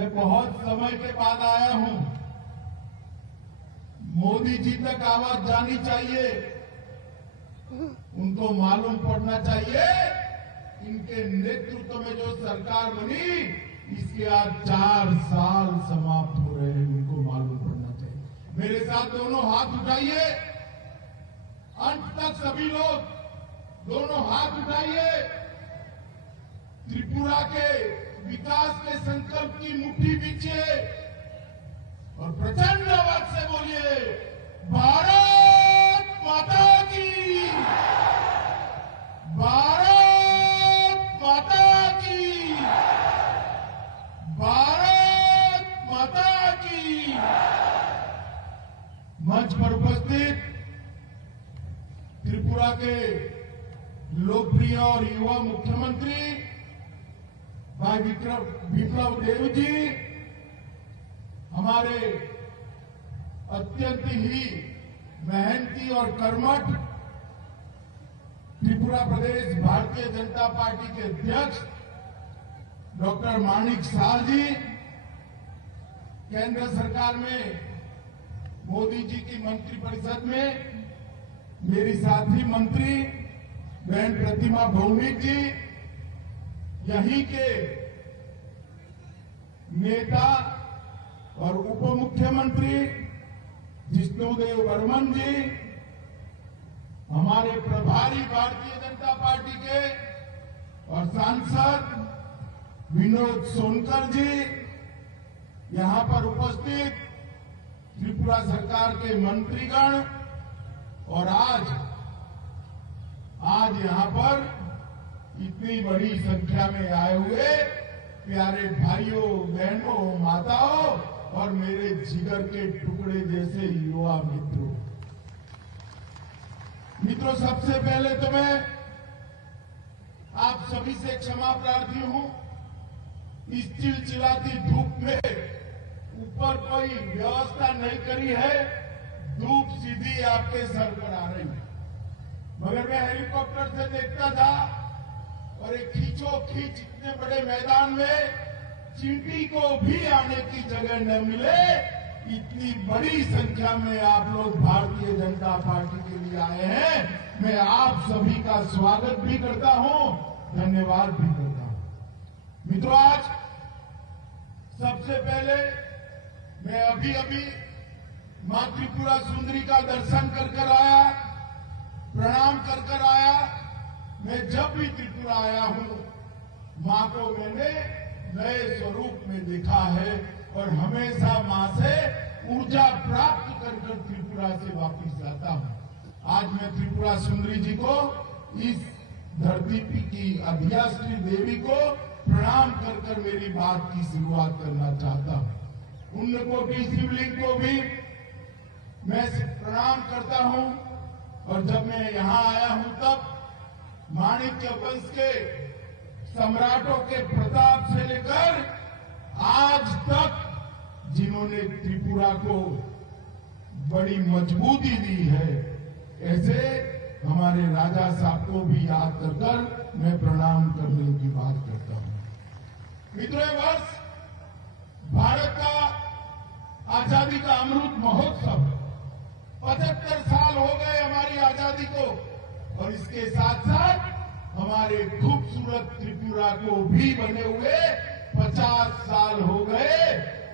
मैं बहुत समय के बाद आया हूं। मोदी जी तक आवाज जानी चाहिए, उनको मालूम पड़ना चाहिए इनके नेतृत्व में जो सरकार बनी इसके आज 4 साल समाप्त हो रहे हैं, उनको मालूम पड़ना चाहिए। मेरे साथ दोनों हाथ उठाइए, अंत तक सभी लोग दोनों हाथ उठाइए। त्रिपुरा के विकास के संकल्प की मुट्ठी बीचिए और प्रचंड आवाज से बोलिए, भारत माता की, भारत माता की, भारत माता की। मंच पर उपस्थित त्रिपुरा के लोकप्रिय और युवा मुख्यमंत्री भाई विप्लव देव जी, हमारे अत्यंत ही मेहनती और कर्मठ त्रिपुरा प्रदेश भारतीय जनता पार्टी के अध्यक्ष डॉक्टर माणिक साह जी, केंद्र सरकार में मोदी जी की मंत्रिपरिषद में मेरी साथी मंत्री बहन प्रतिमा भौमिक जी, यहीं के नेता और उप मुख्यमंत्री जिष्णुदेव बर्मन जी, हमारे प्रभारी भारतीय जनता पार्टी के और सांसद विनोद सोनकर जी, यहां पर उपस्थित त्रिपुरा सरकार के मंत्रीगण और आज यहां पर इतनी बड़ी संख्या में आए हुए प्यारे भाइयों बहनों माताओं और मेरे जिगर के टुकड़े जैसे युवा मित्रों, सबसे पहले तो मैं आप सभी से क्षमा प्रार्थी हूं। इस चिलचिलाती धूप में ऊपर कोई व्यवस्था नहीं करी है, धूप सीधी आपके सर पर आ रही है। मगर मैं हेलीकॉप्टर से देखता था और एक खींचो खींच इतने बड़े मैदान में चींटी को भी आने की जगह न मिले, इतनी बड़ी संख्या में आप लोग भारतीय जनता पार्टी के लिए आए हैं। मैं आप सभी का स्वागत भी करता हूं, धन्यवाद भी करता हूं। मित्रों, आज सबसे पहले मैं अभी मां त्रिपुरा सुंदरी का दर्शन कर आया, प्रणाम कर आया। मैं जब भी त्रिपुरा आया हूं, मां को मैंने नए स्वरूप में देखा है और हमेशा मां से ऊर्जा प्राप्त कर त्रिपुरा से वापस आता हूं। आज मैं त्रिपुरा सुंदरी जी को, इस धरती की अधिष्ठात्री देवी को प्रणाम कर मेरी बात की शुरुआत करना चाहता हूं। उनको भी, शिवलिंग को भी मैं प्रणाम करता हूं। और जब मैं यहां आया हूं तब माणिक्य वंश के सम्राटों के प्रताप से लेकर आज तक जिन्होंने त्रिपुरा को बड़ी मजबूती दी है, ऐसे हमारे राजा साहब को भी याद कर मैं प्रणाम करने की बात करता हूं। मित्रों, वर्ष भारत का आजादी का अमृत महोत्सव, 75 साल हो गए हमारी आजादी को, और इसके साथ साथ हमारे खूबसूरत त्रिपुरा को भी बने हुए 50 साल हो गए।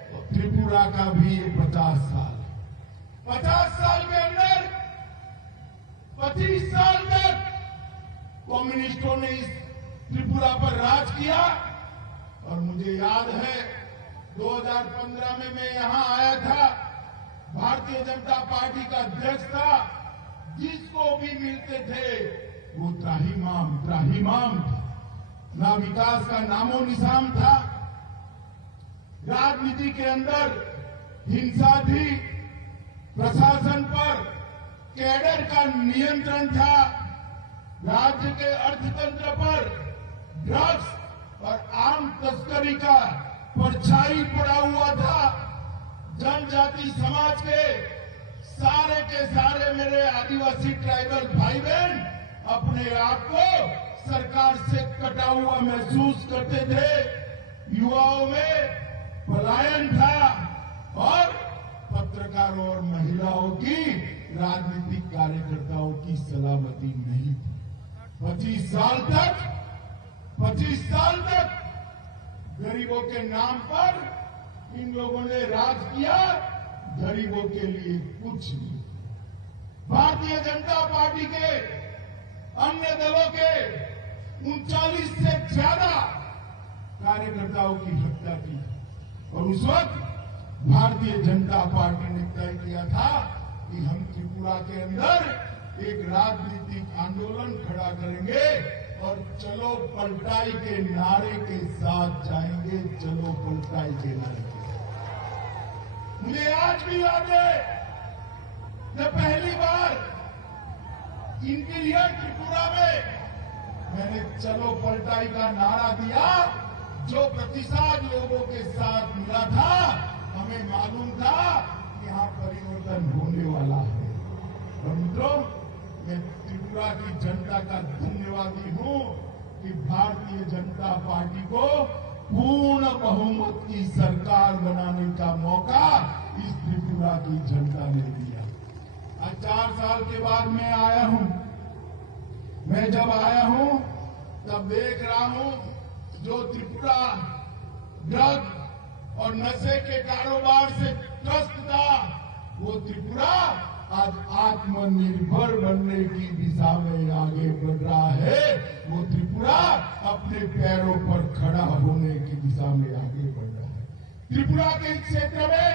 तो त्रिपुरा का भी 50 साल के अंदर 25 साल तक कम्युनिस्टों ने इस त्रिपुरा पर राज किया। और मुझे याद है 2015 में मैं यहां आया था, भारतीय जनता पार्टी का अध्यक्ष था, जिसको भी मिलते थे वो त्राहिमाम था, ना विकास का नामो निशान था। राजनीति के अंदर हिंसा थी, प्रशासन पर कैडर का नियंत्रण था, राज्य के अर्थतंत्र पर ड्रग्स और आम तस्करी का परछाई पड़ा हुआ था। जनजाति समाज के सारे मेरे आदिवासी ट्राइबल भाई बहन अपने आप को सरकार से कटा हुआ महसूस करते थे। युवाओं में पलायन था और पत्रकारों और महिलाओं की, राजनीतिक कार्यकर्ताओं की सलामती नहीं थी। 25 साल तक गरीबों के नाम पर इन लोगों ने राज किया, गरीबों के लिए कुछ नहीं। भारतीय जनता पार्टी के अन्य दलों के 39 से ज्यादा कार्यकर्ताओं की हत्या की और उस वक्त भारतीय जनता पार्टी ने तय किया था कि हम त्रिपुरा के अंदर एक राजनीतिक आंदोलन खड़ा करेंगे और चलो पलटाई के नारे के साथ जाएंगे। चलो पलटाई के नारे के साथ। मुझे आज भी याद है जब पहली बार इंटीरियर त्रिपुरा में मैंने चलो पलटाई का नारा दिया, जो प्रतिसाद लोगों के साथ मिला था, हमें मालूम था कि यहाँ परिवर्तन होने वाला है। और मित्रों, मैं त्रिपुरा की जनता का धन्यवादी हूँ कि भारतीय जनता पार्टी को पूर्ण बहुमत की सरकार बनाने का मौका इस त्रिपुरा की जनता ने दिया। आज 4 साल के बाद मैं आया हूँ। मैं जब आया हूँ तब देख रहा हूँ जो त्रिपुरा ड्रग और नशे के कारोबार से त्रस्त था, वो त्रिपुरा आज आत्मनिर्भर बनने की दिशा में आगे बढ़ रहा है। वो त्रिपुरा अपने पैरों पर खड़ा होने की दिशा में आगे बढ़ रहा है। त्रिपुरा के क्षेत्र में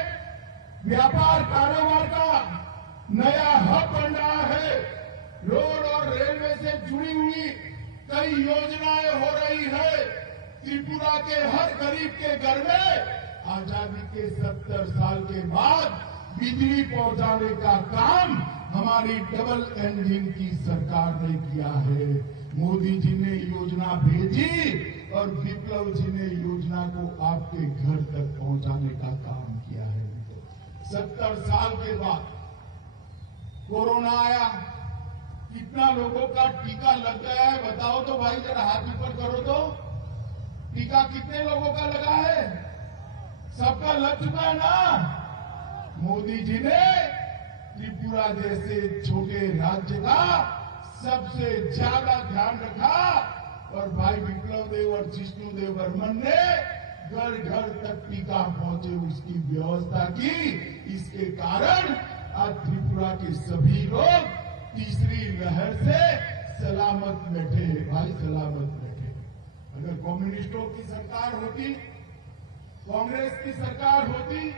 व्यापार कारोबार का नया हब बन रहा है। रोड और रेलवे से जुड़ी हुई कई योजनाएं हो रही है। त्रिपुरा के हर गरीब के घर में आजादी के 70 साल के बाद बिजली पहुंचाने का काम हमारी डबल इंजन की सरकार ने किया है। मोदी जी ने योजना भेजी और विप्लव जी ने योजना को आपके घर तक पहुंचाने का काम किया है। 70 साल के बाद कोरोना आया, कितना लोगों का टीका लग गया है बताओ तो भाई, जरा हाथ ऊपर करो तो। टीका कितने लोगों का लगा है? सबका लग चुका है ना। मोदी जी ने त्रिपुरा जैसे छोटे राज्य का सबसे ज्यादा ध्यान रखा और भाई विप्लव देव और जिष्णु देव बर्मन ने घर घर तक टीका पहुंचे उसकी व्यवस्था की। इसके कारण आज त्रिपुरा के सभी लोग तीसरी लहर से सलामत बैठे। भाई सलामत बैठे। अगर कम्युनिस्टों की सरकार होती, कांग्रेस की सरकार होती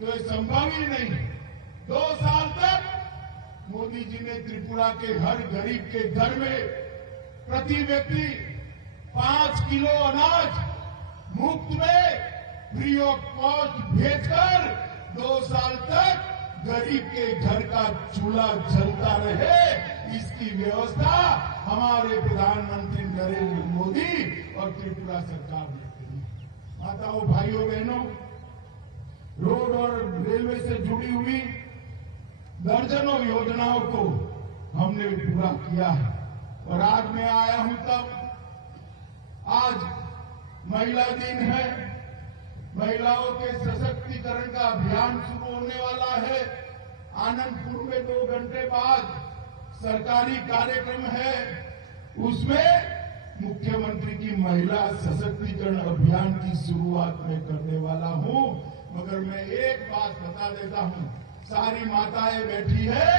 तो ये संभव ही नहीं। 2 साल तक मोदी जी ने त्रिपुरा के हर गरीब के घर में प्रति व्यक्ति 5 किलो अनाज मुफ्त में फ्री ऑफ कॉस्ट भेजकर 2 साल तक गरीब के घर का चूल्हा जलता रहे, इसकी व्यवस्था हमारे प्रधानमंत्री नरेंद्र मोदी और त्रिपुरा सरकार ने की। माताओं, भाइयों, बहनों, रोड और रेलवे से जुड़ी हुई दर्जनों योजनाओं को हमने पूरा किया है। और आज मैं आया हूं तब आज महिला दिन है। महिलाओं के सशक्तिकरण का अभियान शुरू होने वाला है। आनंदपुर में 2 घंटे बाद सरकारी कार्यक्रम है, उसमें मुख्यमंत्री की महिला सशक्तिकरण अभियान की शुरुआत में करने वाला हूं। मगर मैं एक बात बता देता हूं, सारी माताएं बैठी है,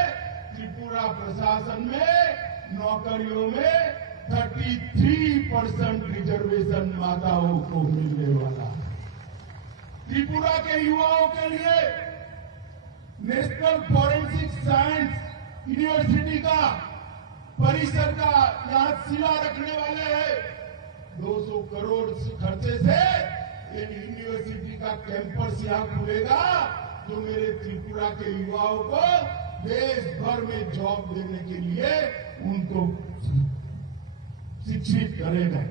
त्रिपुरा प्रशासन में नौकरियों में 33% रिजर्वेशन माताओं को मिलने वाला है। त्रिपुरा के युवाओं के लिए नेशनल फॉरेंसिक साइंस यूनिवर्सिटी का परिसर का यहां शिला रखने वाले हैं। 200 करोड़ खर्चे से एक यूनिवर्सिटी का कैंपस यहां खुलेगा, जो मेरे त्रिपुरा के युवाओं को देश भर में जॉब देने के लिए उनको शिक्षित करेगा।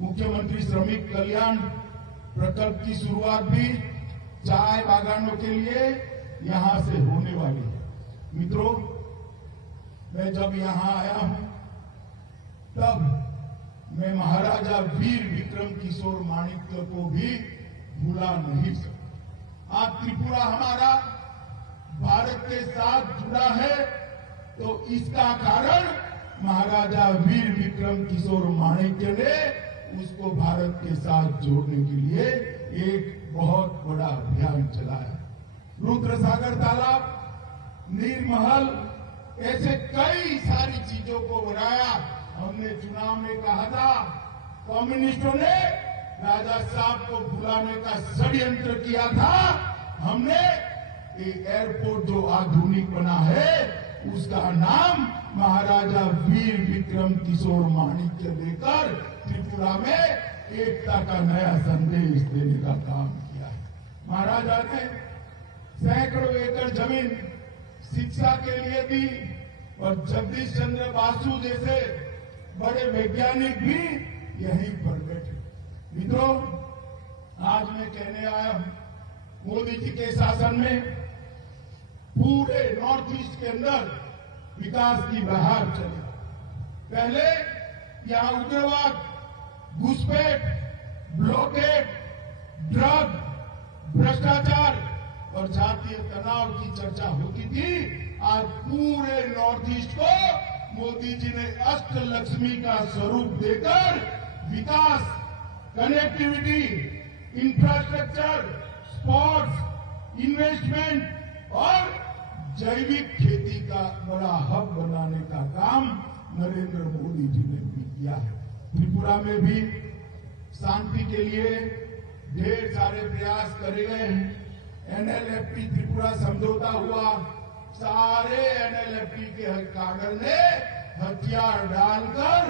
मुख्यमंत्री श्रमिक कल्याण प्रकल्प की शुरुआत भी चाय बागानों के लिए यहां से होने वाली है। मित्रों, मैं जब यहां आया हूं तब मैं महाराजा वीर विक्रम किशोर माणिक्य को भी भुला नहीं सकते। आज त्रिपुरा हमारा भारत के साथ जुड़ा है तो इसका कारण महाराजा वीर विक्रम किशोर माणिक्य ने उसको भारत के साथ जोड़ने के लिए एक बहुत बड़ा अभियान चलाया। रुद्रसागर तालाब, नीरमहल, ऐसे कई सारी चीजों को बनाया। हमने चुनाव में कहा था, कम्युनिस्टों ने राजा साहब को भुलाने का षड्यंत्र किया था। हमने एक एयरपोर्ट जो आधुनिक बना है उसका नाम महाराजा वीर विक्रम किशोर माणिक्य देकर त्रिपुरा में एकता का नया संदेश देने का काम किया है। महाराजा ने सैकड़ों एकड़ जमीन शिक्षा के लिए दी और जगदीश चंद्र बासु जैसे बड़े वैज्ञानिक भी यहीं पर बैठे। मित्रों, आज मैं कहने आया हूं, मोदी जी के शासन में पूरे नॉर्थ ईस्ट के अंदर विकास की बहार चली। पहले यहां उग्रवाद, घुसपैठ, ब्लॉकेड, ड्रग, भ्रष्टाचार और जातीय तनाव की चर्चा होती थी। आज पूरे नॉर्थ ईस्ट को मोदी जी ने अष्टलक्ष्मी का स्वरूप देकर विकास, कनेक्टिविटी, इंफ्रास्ट्रक्चर, स्पोर्ट्स, इन्वेस्टमेंट और जैविक खेती का बड़ा हब बनाने का काम नरेंद्र मोदी जी ने भी किया है। त्रिपुरा में भी शांति के लिए ढेर सारे प्रयास करे गए हैं। एनएलएफटी त्रिपुरा समझौता हुआ, सारे एनएलएफटी के कागज ने हथियार डालकर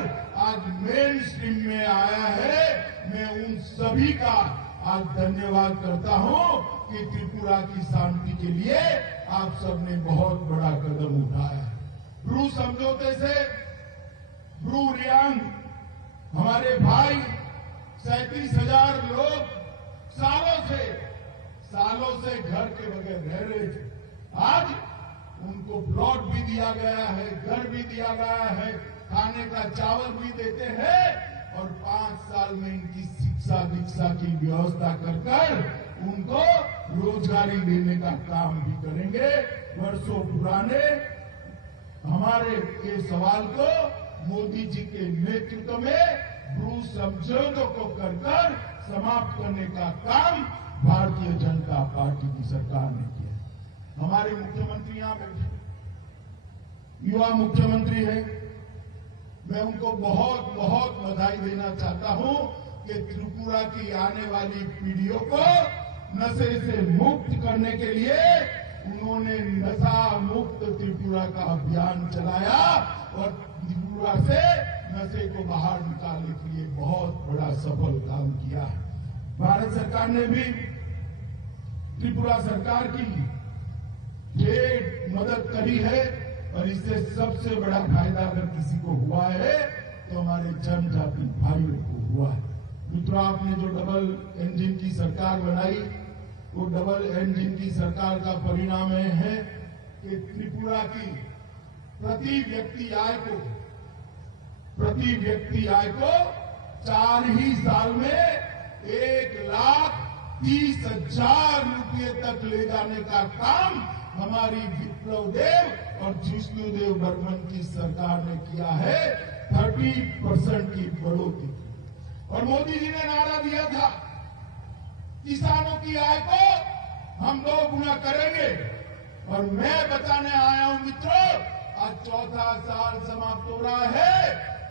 आज मेन स्ट्रीम में आया है। मैं उन सभी का आज धन्यवाद करता हूं कि त्रिपुरा की शांति के लिए आप सबने बहुत बड़ा कदम उठाया। ब्रू समझौते से ब्रू रियांग हमारे भाई 37,000 लोग सालों से घर के बगैर रह रहे थे। आज उनको प्लॉट भी दिया गया है, घर भी दिया गया है, खाने का चावल भी देते हैं और 5 साल में इनकी शिक्षा दीक्षा की व्यवस्था कर उनको रोजगारी देने का काम भी करेंगे। वर्षों पुराने हमारे ये सवाल को मोदी जी के नेतृत्व में ब्रू समझौतों को कर समाप्त करने का काम भारतीय जनता पार्टी की सरकार ने किया। हमारे मुख्यमंत्री यहां बैठे, युवा मुख्यमंत्री है, मैं उनको बहुत बहुत बधाई देना चाहता हूं कि त्रिपुरा की आने वाली पीढ़ियों को नशे से मुक्त करने के लिए उन्होंने नशा मुक्त त्रिपुरा का अभियान चलाया और त्रिपुरा से नशे को बाहर निकालने के लिए बहुत बड़ा सफल काम किया। भारत सरकार ने भी त्रिपुरा सरकार की ढेर मदद करी है और इससे सबसे बड़ा फायदा अगर किसी को हुआ है तो हमारे जनजाति भाइयों को हुआ है। मित्रों, आपने जो डबल इंजन की सरकार बनाई, वो डबल इंजन की सरकार का परिणाम है कि त्रिपुरा की प्रति व्यक्ति आय को 4 ही साल में 1,30,000 रुपये तक ले जाने का काम हमारी विप्लव देव और जिष्णुदेव बर्मन की सरकार ने किया है। 30% की बढ़ोतरी। और मोदी जी ने नारा दिया था, किसानों की आय को हम 2 गुना करेंगे। और मैं बताने आया हूं मित्रों, आज 4था साल समाप्त हो रहा है।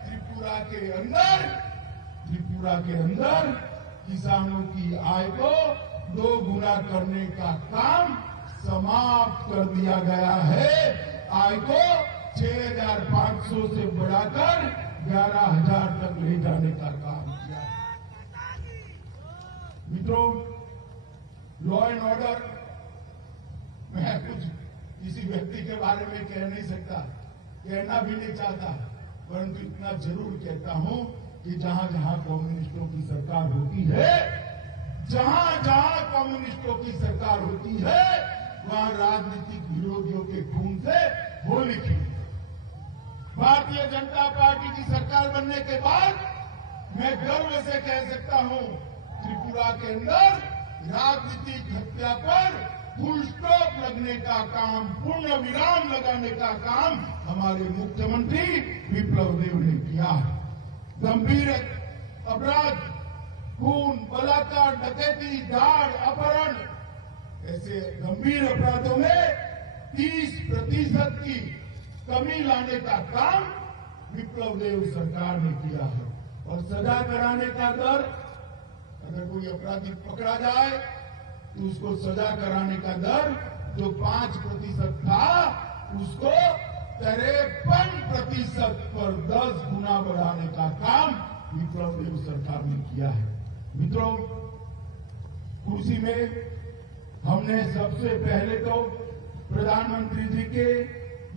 त्रिपुरा के अंदर किसानों की आय को 2 गुना करने का काम समाप्त कर दिया गया है। आय को 6,500 से बढ़ाकर 11,000 तक ले जाने का काम किया। मित्रों, लॉ एंड ऑर्डर, मैं कुछ किसी व्यक्ति के बारे में कह नहीं सकता, कहना भी नहीं चाहता, परंतु इतना जरूर कहता हूं कि जहां जहां कम्युनिस्टों की सरकार होती है, कम्युनिस्टों की सरकार होती है, वहां राजनीतिक विरोधियों के खून से होली खिली। भारतीय जनता पार्टी की सरकार बनने के बाद मैं गर्व से कह सकता हूं, त्रिपुरा के अंदर राजनीतिक हत्या पर फुल स्टॉप लगने का काम, पूर्ण विराम लगाने का काम हमारे मुख्यमंत्री विप्लव देव ने किया है। गंभीर अपराध, खून, बलात्कार, डकैती, दाड़, अपहरण ऐसे गंभीर अपराधों में 30% की कमी लाने का काम विप्लव देव सरकार ने किया है। और सजा कराने का दर, अगर कोई अपराधी पकड़ा जाए तो उसको सजा कराने का दर जो 5% था उसको 53% पर 10 गुना बढ़ाने का काम विप्लव देव सरकार ने किया है। मित्रों, कुर्सी में हमने सबसे पहले तो प्रधानमंत्री जी के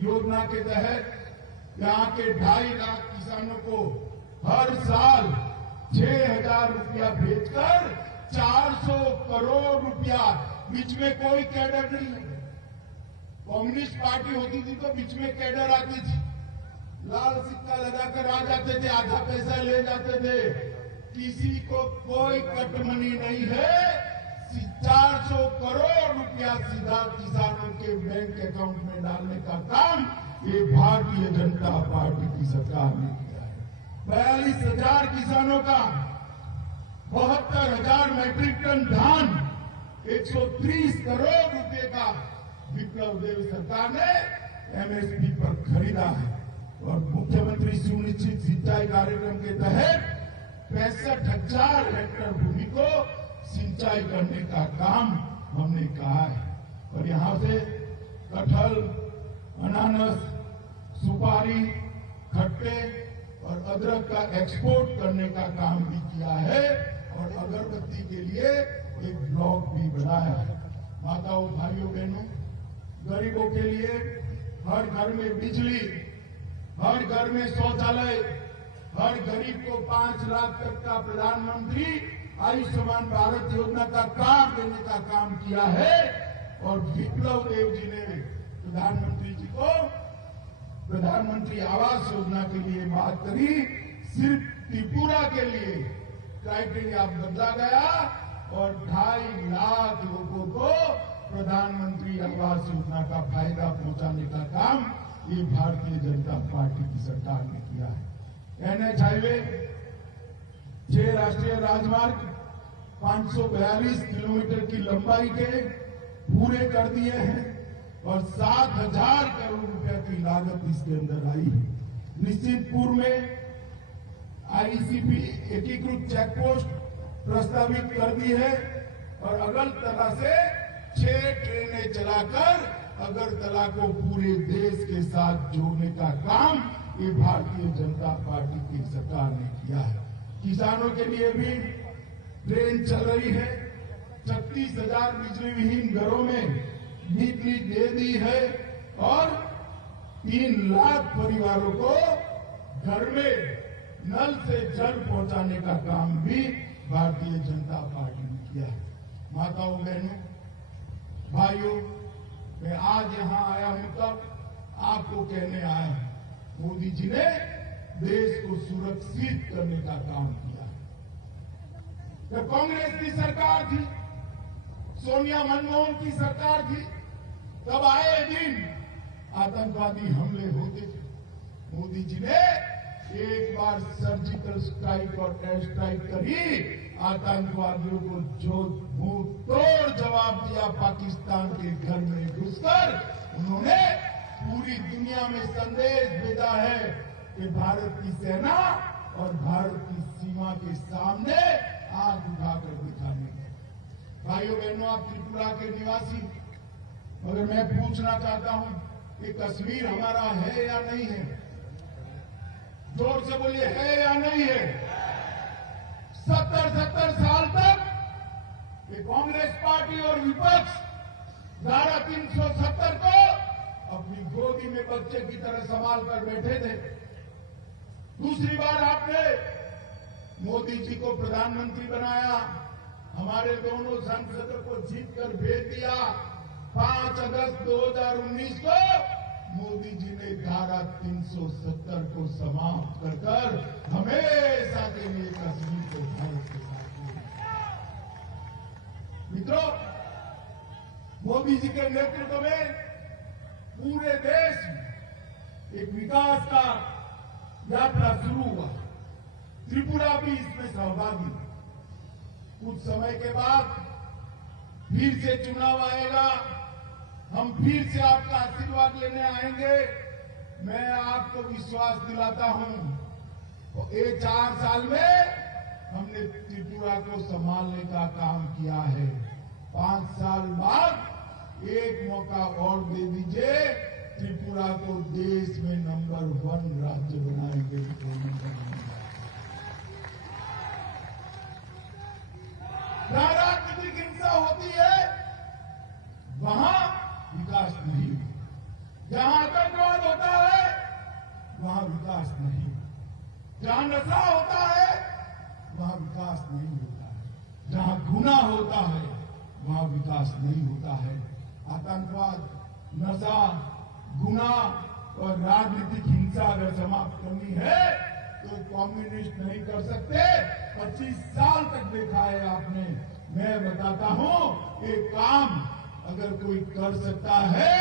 योजना के तहत यहाँ के 2.5 लाख किसानों को हर साल 6,000 रुपया भेजकर 400 करोड़ रुपया, बीच में कोई कैडर नहीं है। कम्युनिस्ट पार्टी होती थी तो बीच में कैडर आती थी, लाल सिक्का लगाकर आ जाते थे, आधा पैसा ले जाते थे। किसी को कोई कटमनी नहीं है। 400 करोड़ रुपया सीधा किसानों के बैंक अकाउंट में डालने का काम ये भारतीय जनता पार्टी की सरकार ने किया है। 42,000 किसानों का 72,000 मैट्रिक टन धान, 130 करोड़ रुपए का विप्लव देव सरकार ने एमएसपी पर खरीदा है। और मुख्यमंत्री सुनिश्चित सिंचाई कार्यक्रम के तहत 65,000 हेक्टेयर भूमि को सिंचाई करने का काम हमने कहा है। और यहां से कटहल, अनानास, सुपारी, खट्टे और अदरक का एक्सपोर्ट करने का काम भी किया है। और अगरबत्ती के लिए एक ब्लॉक भी बनाया है। माताओं, भाइयों, बहनों, गरीबों के लिए हर घर में बिजली, हर घर में शौचालय, हर गरीब को 5 लाख तक का प्रधानमंत्री आयुष्मान भारत योजना का कार्ड देने का काम किया है। और विप्लव देव जी ने प्रधानमंत्री जी को प्रधानमंत्री आवास योजना के लिए बात करी। सिर्फ त्रिपुरा के लिए क्राइटेरिया बदला गया और 2.5 लाख लोगों को प्रधानमंत्री आवास योजना का फायदा पहुंचाने का काम ये भारतीय जनता पार्टी की सरकार ने किया है। NH हाईवे, 6 राष्ट्रीय राजमार्ग 542 किलोमीटर की लंबाई के पूरे कर दिए हैं और 7,000 करोड़ रुपए की लागत इसके अंदर आई है। निश्चितपुर में आईसीपी एकीकृत चेकपोस्ट प्रस्तावित कर दी है और अगरतला से 6 ट्रेनें चलाकर अगरतला को पूरे देश के साथ जोड़ने का काम ये भारतीय जनता पार्टी की सरकार ने किया है। किसानों के लिए भी ट्रेन चल रही है। 36,000 बिजली विहीन घरों में बिजली दे दी है और 3 लाख परिवारों को घर में नल से जल पहुंचाने का काम भी भारतीय जनता पार्टी ने किया है। माताओं, बहनों, भाइयों, मैं आज यहां आया हूं तब आपको कहने आया हूं, मोदी जी ने देश को सुरक्षित करने का काम किया। जब कांग्रेस की सरकार थी, सोनिया मनमोहन की सरकार थी, तब आए दिन आतंकवादी हमले होते थे। मोदी जी ने एक बार सर्जिकल स्ट्राइक और एयर स्ट्राइक करी, आतंकवादियों को जो मुंह तोड़ जवाब दिया। पाकिस्तान के घर में घुसकर उन्होंने पूरी दुनिया में संदेश भेजा है कि भारत की सेना और भारत की सीमा के सामने आग उठाकर दिखाने हैं। भाइयों बहनों, आप त्रिपुरा के निवासी, मगर मैं पूछना चाहता हूं कि कश्मीर हमारा है या नहीं है? जोर से बोलिए, है या नहीं है? 70 साल तक ये कांग्रेस पार्टी और विपक्ष धारा 370 को अपनी गोदी में बच्चे की तरह संभाल कर बैठे थे। दूसरी बार आपने मोदी जी को प्रधानमंत्री बनाया, हमारे दोनों सांसदों को जीत कर भेज दिया। 5 अगस्त 2019 को मोदी जी ने धारा 370 को समाप्त कर हमेशा के लिए कश्मीर को भारत के साथ मित्रों, मोदी जी के नेतृत्व में पूरे देश में एक विकास का यात्रा शुरू हुआ। त्रिपुरा भी इसमें सहभागी। कुछ समय के बाद फिर से चुनाव आएगा, हम फिर से आपका आशीर्वाद लेने आएंगे। मैं आपको विश्वास दिलाता हूं, तो ये 4 साल में हमने त्रिपुरा को संभालने का काम किया है। 5 साल बाद एक मौका और दे दीजिए, त्रिपुरा को देश में नंबर 1 राज्य बनाएंगे। जहां राजनीतिक हिंसा होती है वहां विकास नहीं, जहां आतंकवाद होता है वहां विकास नहीं, जहां नशा होता है वहां विकास नहीं होता है, जहां गुनाह होता है वहां विकास नहीं होता है। आतंकवाद, नशा, गुनाह और राजनीतिक हिंसा अगर समाप्त करनी है तो कम्युनिस्ट नहीं कर सकते। 25 साल तक देखा है आपने। मैं बताता हूं, एक काम अगर कोई कर सकता है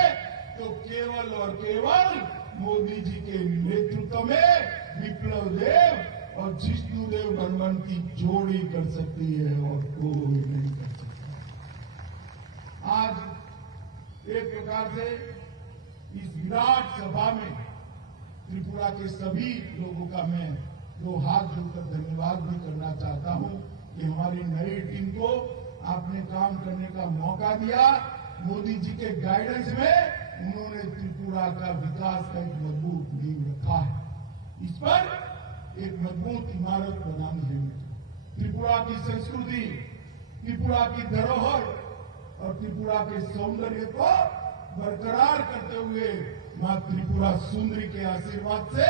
तो केवल और केवल मोदी जी के नेतृत्व में विप्लव देव और जिष्णुदेव बर्मन की जोड़ी कर सकती है और कोई नहीं कर सकता। आज एक प्रकार से इस विराट सभा में त्रिपुरा के सभी लोगों का मैं 2 हाथ जोड़कर धन्यवाद भी करना चाहता हूं कि हमारी नई टीम को आपने काम करने का मौका दिया। मोदी जी के गाइडेंस में उन्होंने त्रिपुरा का विकास का एक मजबूत नींव रखा है। इस पर एक मजबूत इमारत बनानी है। त्रिपुरा की संस्कृति, त्रिपुरा की धरोहर और त्रिपुरा के सौंदर्य को बरकरार करते हुए मां त्रिपुरा सुंदरी के आशीर्वाद से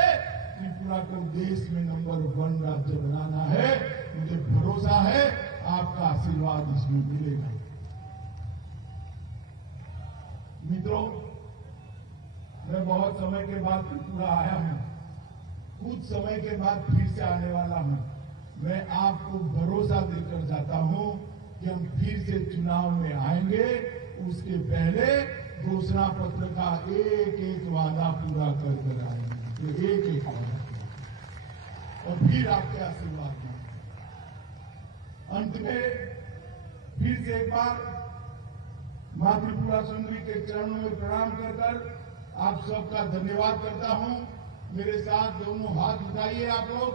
त्रिपुरा को देश में नंबर 1 राज्य बनाना है। मुझे भरोसा है आपका आशीर्वाद इसमें मिलेगा। मित्रों, मैं बहुत समय के बाद त्रिपुरा आया हूं, कुछ समय के बाद फिर से आने वाला हूं। मैं आपको भरोसा देकर जाता हूं कि हम फिर से चुनाव में आएंगे। उसके पहले घोषणा पत्र का एक वादा पूरा कर आएंगे, एक वादा और फिर आपके आशीर्वाद में। अंत में फिर से एक बार मां त्रिपुरा सुंदरी के चरणों में प्रणाम कर आप सबका धन्यवाद करता हूं। मेरे साथ दोनों हाथ उठाइए, आप लोग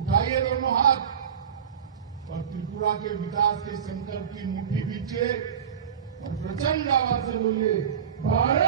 उठाइए दोनों हाथ और त्रिपुरा के विकास के संकल्प की मुट्ठी बीचिए और प्रचंड आवाज से बोलिए, भारत